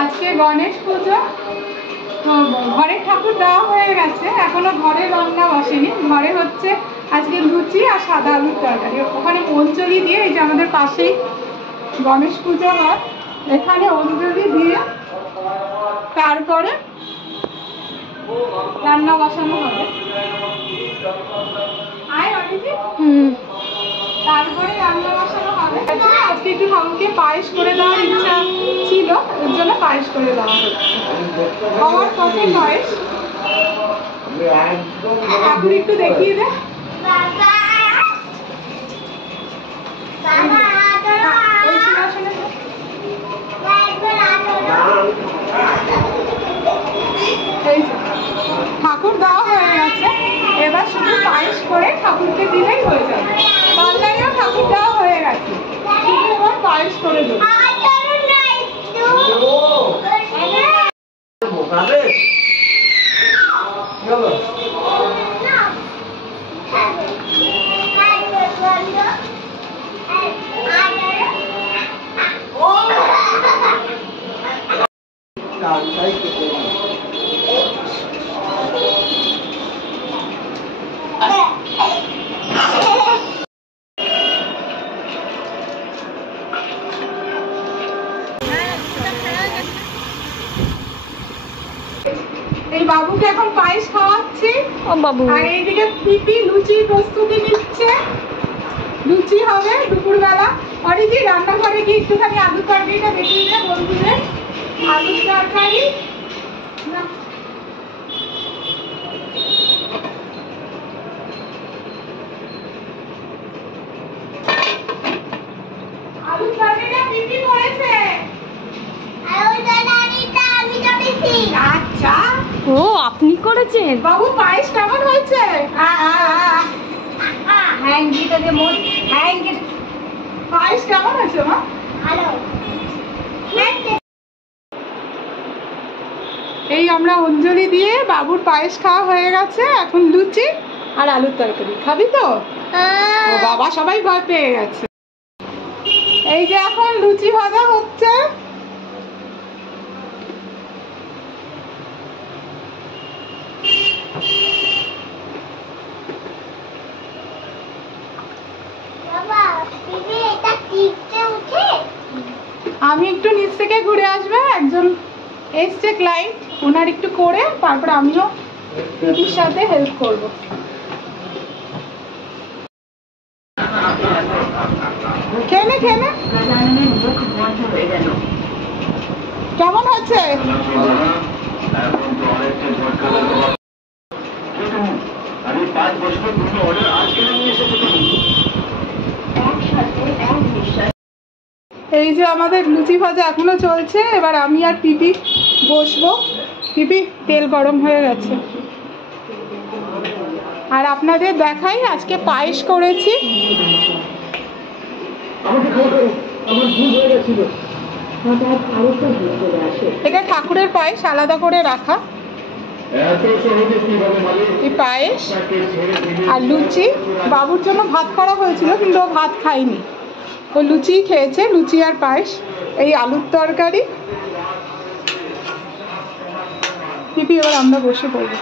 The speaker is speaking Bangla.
আজকে গণেশ পুজো, তো ঘরে ঠাকুর দেওয়া হয়ে গেছে, এখনো ঘরে রান্না বসেনি। ঘরে হচ্ছে আজকে লুচি আর সাদা আলুর তরকারি। ওখানে অঞ্জলি দিয়ে, এই যে আমাদের পাশেই গণেশ পুজো হয়, এখানে অঞ্জলি দিয়ে তারপরে রান্না বসানো হবে। তারপরে রান্না বসানো হবে। আজকে একটু ঠাকুরকে পায়েস করে দেওয়ার ইচ্ছা ছিল, এর জন্য পায়েস করে দেওয়া হচ্ছে। আমার কত পায়েস ঠাকুর একটু দেখিয়ে দে। ঠাকুর দেওয়া হয়ে গেছে, এবার শুধু পায়েস করে ঠাকুরকে দিলেই হয়ে যাবে। পাল্লাইও ঠাকুর দেওয়া হয়ে গেছে, শুধু এবার পায়েস করে দেবো। এই বাবুকে এখন পায়েস খাওয়াচ্ছি। ও বাবু, আর এইদিকে পিপি লুচি প্রস্তুতি নিচ্ছে। লুচি হবে দুপুরবেলা। অরিজি রান্নাঘরে গিয়ে একটুখানি আলুর তরকারিটা দেখিয়ে দে বন্ধুদের। আলুর তরকারি পিপি করেছে। আচ্ছা, ও আপনি করেছেন? বাবু পায়েস কেমন হয়েছে? পায়েস কেমন হয়েছে মা? এই আমরা অঞ্জলি দিয়ে বাবুর পায়েস খাওয়া হয়ে গেছে। এখন লুচি আর আলুর তরকারি খাবি তো? বাবা সবাই ভয় পেয়ে গেছে। এই যে এখন লুচি ভাজা হচ্ছে। আমি একটু নিচ থেকে ঘুরে আসবে, একজন এসছে ক্লায়েন্ট, ওনার একটু করে তারপর আমিও পিপির সাথে হেল্প করব। খেয়ে খেয়ে কেমন হচ্ছে? এই যে আমাদের লুচি ভাজা এখনো চলছে। এবার আমি আর পিপি বসবো। পিপি তেল গরম হয়ে গেছে। আর আপনাদের দেখাই আজকে পায়েস করেছি। এটা ঠাকুরের পায়েস, আলাদা করে রাখা। এই পায়েস আর লুচি বাবুর জন্য ভাত করা হয়েছিল, কিন্তু ও ভাত খায়নি, ও লুচি খেয়েছে। লুচি আর পায়েস। এই আলুর তরকারি। পিপি এবার আমরা বসে পড়বো।